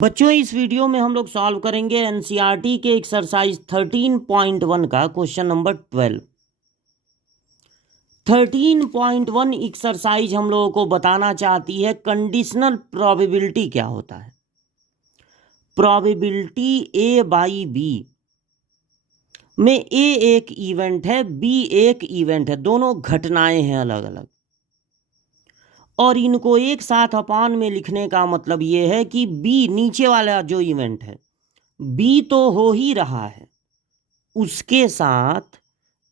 बच्चों, इस वीडियो में हम लोग सॉल्व करेंगे एनसीईआरटी के एक्सरसाइज 13.1 का क्वेश्चन नंबर 12। 13.1 एक्सरसाइज हम लोगों को बताना चाहती है कंडीशनल प्रोबेबिलिटी क्या होता है। प्रोबेबिलिटी ए बाई बी में ए एक इवेंट है, बी एक इवेंट है, दोनों घटनाएं हैं अलग अलग, और इनको एक साथ अपान में लिखने का मतलब ये है कि बी नीचे वाला जो इवेंट है बी तो हो ही रहा है, उसके साथ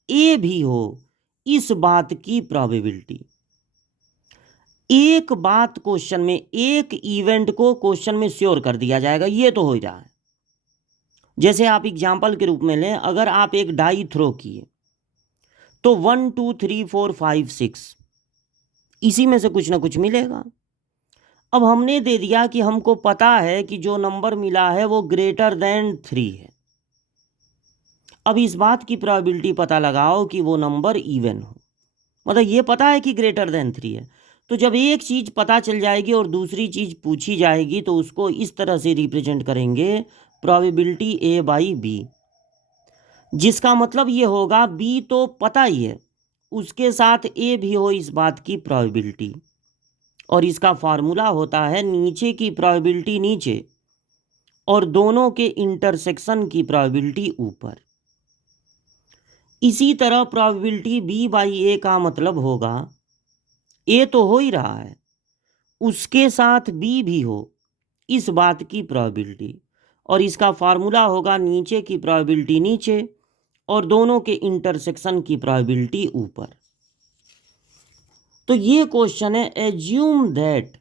ए भी हो, इस बात की प्रोबेबिलिटी। एक बात क्वेश्चन में, एक इवेंट को क्वेश्चन में श्योर कर दिया जाएगा, ये तो हो ही रहा है। जैसे आप एग्जाम्पल के रूप में लें, अगर आप एक डाई थ्रो किए तो 1 2 3 4 5 6 इसी में से कुछ ना कुछ मिलेगा। अब हमने दे दिया कि हमको पता है कि जो नंबर मिला है वो ग्रेटर देन 3 है। अब इस बात की प्रोबेबिलिटी पता लगाओ कि वो नंबर इवन हो, मतलब ये पता है कि ग्रेटर देन 3 है। तो जब एक चीज पता चल जाएगी और दूसरी चीज पूछी जाएगी तो उसको इस तरह से रिप्रेजेंट करेंगे, प्रोबेबिलिटी ए बाई बी, जिसका मतलब ये होगा बी तो पता ही है, उसके साथ ए भी हो, इस बात की प्रोबेबिलिटी। और इसका फार्मूला होता है नीचे की प्रोबेबिलिटी नीचे और दोनों के इंटरसेक्शन की प्रोबेबिलिटी ऊपर। इसी तरह प्रोबेबिलिटी बी बाई ए का मतलब होगा ए तो हो ही रहा है, उसके साथ बी भी हो, इस बात की प्रोबेबिलिटी। और इसका फार्मूला होगा नीचे की प्रोबेबिलिटी नीचे और दोनों के इंटरसेक्शन की प्रोबेबिलिटी ऊपर। तो ये क्वेश्चन है, assume that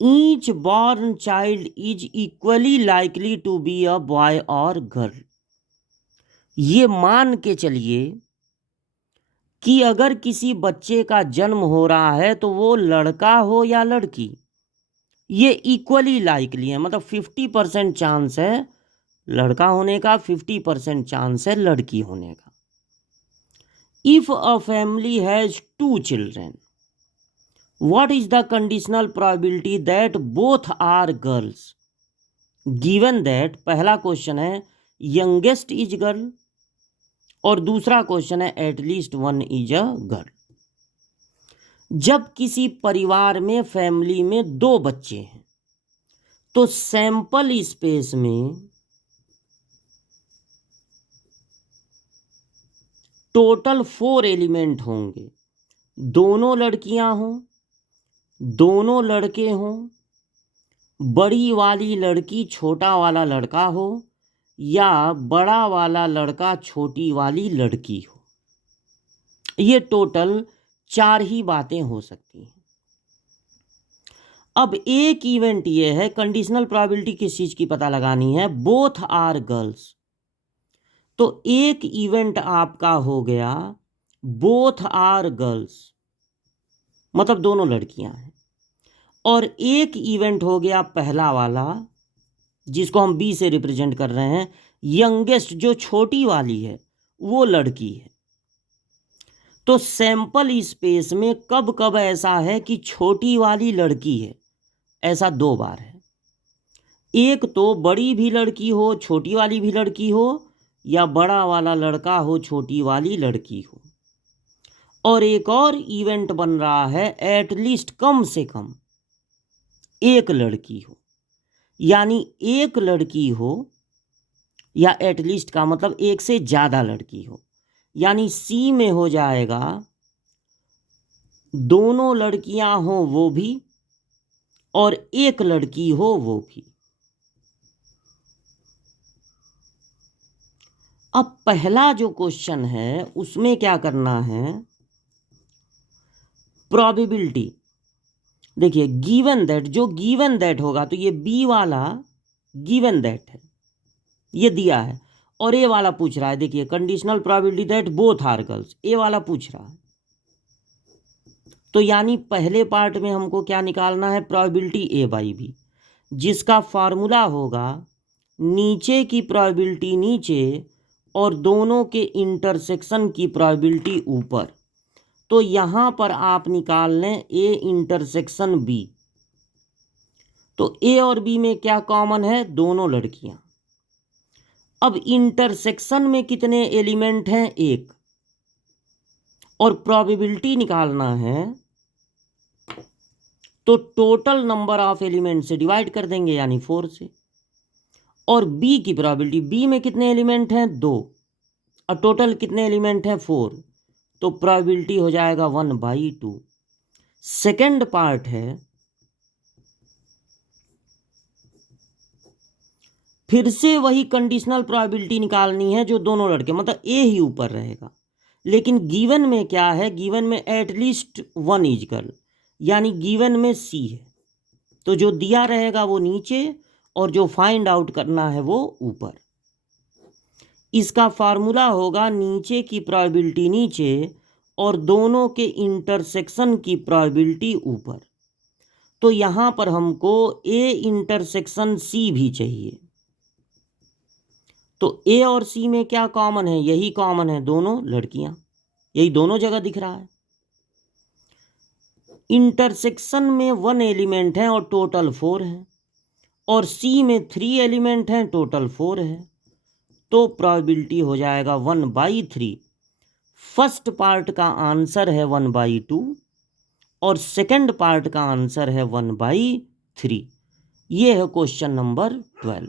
each born child is equally likely to be a boy और गर्ल। ये मान के चलिए कि अगर किसी बच्चे का जन्म हो रहा है तो वो लड़का हो या लड़की, ये इक्वली लाइकली है, मतलब 50% चांस है लड़का होने का, 50% चांस है लड़की होने का। If a family has 2 children, what is the conditional probability that both are girls, given that, पहला क्वेश्चन है यंगेस्ट इज गर्ल और दूसरा क्वेश्चन है एटलीस्ट 1 इज अ गर्ल। जब किसी परिवार में, फैमिली में 2 बच्चे हैं तो सैंपल स्पेस में टोटल 4 एलिमेंट होंगे। दोनों लड़कियां हों, दोनों लड़के हों, बड़ी वाली लड़की छोटा वाला लड़का हो, या बड़ा वाला लड़का छोटी वाली लड़की हो। ये टोटल 4 ही बातें हो सकती हैं। अब एक इवेंट ये है, कंडीशनल प्रोबेबिलिटी किस चीज की पता लगानी है, बोथ आर गर्ल्स। तो एक इवेंट आपका हो गया बोथ आर गर्ल्स, मतलब दोनों लड़कियां हैं, और एक इवेंट हो गया पहला वाला जिसको हम बी से रिप्रेजेंट कर रहे हैं, यंगेस्ट जो छोटी वाली है वो लड़की है। तो सैंपल स्पेस में कब कब ऐसा है कि छोटी वाली लड़की है, ऐसा 2 बार है। एक तो बड़ी भी लड़की हो, छोटी वाली भी लड़की हो, या बड़ा वाला लड़का हो, छोटी वाली लड़की हो। और एक और इवेंट बन रहा है, एटलीस्ट कम से कम एक लड़की हो, यानी एक लड़की हो, या एटलीस्ट का मतलब एक से ज्यादा लड़की हो, यानी सी में हो जाएगा दोनों लड़कियां हो वो भी और एक लड़की हो वो भी। अब पहला जो क्वेश्चन है उसमें क्या करना है, प्रोबेबिलिटी। देखिए गिवन दैट, जो गिवन दैट होगा तो ये बी वाला गिवन दैट है, ये दिया है, और ए वाला पूछ रहा है। देखिए conditional probability that both are girls, A वाला पूछ रहा है। तो यानी पहले पार्ट में हमको क्या निकालना है, प्रोबेबिलिटी ए बाई बी, जिसका फार्मूला होगा नीचे की प्रोबेबिलिटी नीचे और दोनों के इंटरसेक्शन की प्रोबेबिलिटी ऊपर। तो यहां पर आप निकाल लें ए इंटरसेक्शन बी, तो ए और बी में क्या कॉमन है? दोनों लड़कियां। अब इंटरसेक्शन में कितने एलिमेंट हैं? एक। और प्रोबेबिलिटी निकालना है तो टोटल नंबर ऑफ एलिमेंट से डिवाइड कर देंगे, यानी 4 से। और बी की प्रोबेबिलिटी, बी में कितने एलिमेंट हैं? 2, और टोटल कितने एलिमेंट हैं? 4। तो प्रोबेबिलिटी हो जाएगा 1/2। सेकेंड पार्ट है, फिर से वही कंडीशनल प्रोबेबिलिटी निकालनी है जो दोनों लड़के, मतलब ए ही ऊपर रहेगा। लेकिन गिवन में क्या है? गिवन में एटलीस्ट 1 इज गर्ल, यानी गिवन में सी है, तो जो दिया रहेगा वो नीचे और जो फाइंड आउट करना है वो ऊपर। इसका फार्मूला होगा नीचे की प्रोबेबिलिटी नीचे और दोनों के इंटरसेक्शन की प्रोबेबिलिटी ऊपर। तो यहां पर हमको ए इंटरसेक्शन सी भी चाहिए। तो ए और सी में क्या कॉमन है? यही कॉमन है, दोनों लड़कियां, यही दोनों जगह दिख रहा है। इंटरसेक्शन में 1 एलिमेंट है और टोटल 4 है, और सी में 3 एलिमेंट हैं, टोटल 4 है। तो प्रोबेबिलिटी हो जाएगा 1/3। फर्स्ट पार्ट का आंसर है 1/2 और सेकंड पार्ट का आंसर है 1/3। ये है क्वेश्चन नंबर 12।